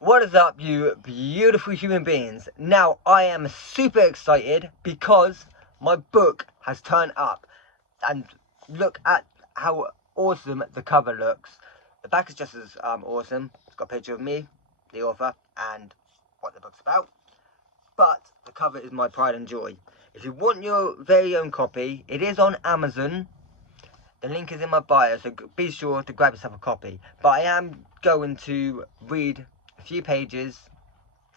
What is up, you beautiful human beings? Now, I am super excited because my book has turned up. And look at how awesome the cover looks. The back is just as awesome. It's got a picture of me, the author, and what the book's about. But the cover is my pride and joy. If you want your very own copy, it is on Amazon. The link is in my bio, so be sure to grab yourself a copy. But I am going to read a few pages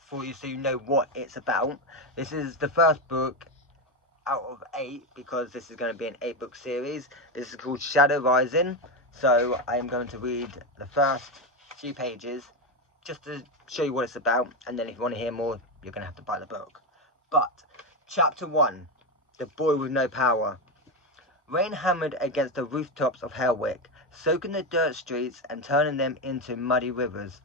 for you so you know what it's about. This is the first book out of 8 because this is going to be an 8-book series. This is called Shadow Rising. So I am going to read the first few pages just to show you what it's about. And then if you want to hear more, you're going to have to buy the book. But Chapter 1, The Boy with No Power. Rain hammered against the rooftops of Hellwick, soaking the dirt streets and turning them into muddy rivers.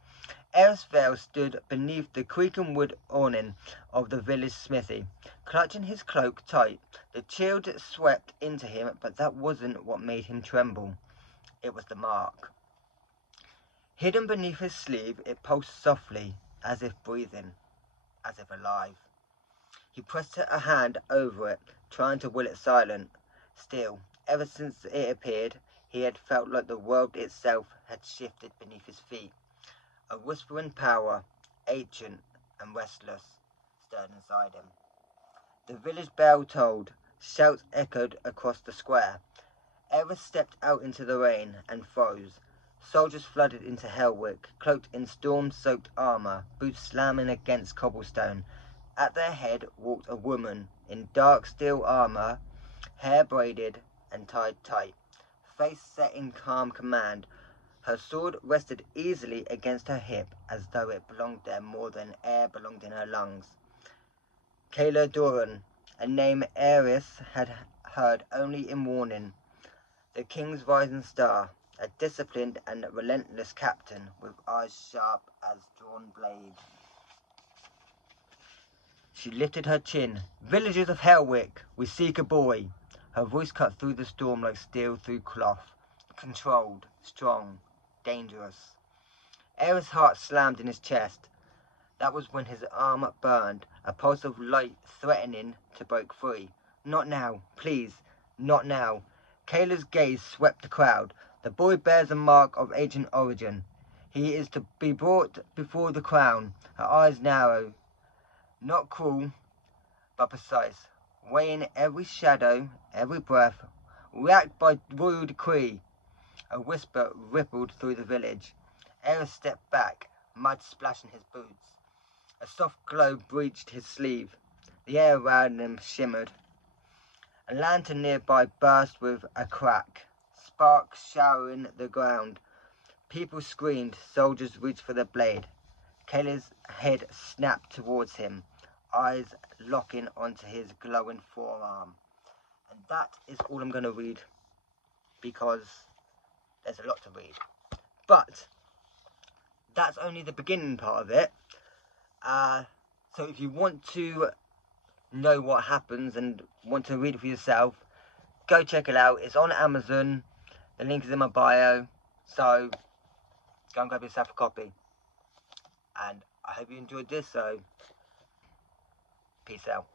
Erisvale stood beneath the creaking wood awning of the village smithy, clutching his cloak tight. The chill swept into him, but that wasn't what made him tremble. It was the mark. Hidden beneath his sleeve, it pulsed softly, as if breathing, as if alive. He pressed a hand over it, trying to will it silent. Still, ever since it appeared, he had felt like the world itself had shifted beneath his feet. A whispering power, ancient and restless, stirred inside him. The village bell tolled, shouts echoed across the square. Eris stepped out into the rain and froze. Soldiers flooded into Hellwick, cloaked in storm-soaked armor, boots slamming against cobblestone. At their head walked a woman in dark steel armor, hair braided and tied tight, face set in calm command. Her sword rested easily against her hip, as though it belonged there more than air belonged in her lungs. Kayla Doran, a name Eris had heard only in warning. The king's rising star, a disciplined and relentless captain with eyes sharp as drawn blades. She lifted her chin. "Villagers of Hellwick, we seek a boy." Her voice cut through the storm like steel through cloth. Controlled, strong, dangerous. Eris' heart slammed in his chest. That was when his arm burned, a pulse of light threatening to break free. Not now, please, not now. Kayla's gaze swept the crowd. The boy bears a mark of ancient origin. He is to be brought before the crown. Her eyes narrow. Not cruel, but precise, weighing every shadow, every breath, react by royal decree. A whisper rippled through the village. Eris stepped back, mud splashing his boots. A soft glow breached his sleeve. The air around him shimmered. A lantern nearby burst with a crack, sparks showering the ground. People screamed, soldiers reached for their blade. Kayla's head snapped towards him, eyes locking onto his glowing forearm. And that is all I'm going to read, because there's a lot to read. But that's only the beginning part of it. So if you want to know what happens and want to read it for yourself, go check it out. It's on Amazon. The link is in my bio. So go and grab yourself a copy. And I hope you enjoyed this, so peace out.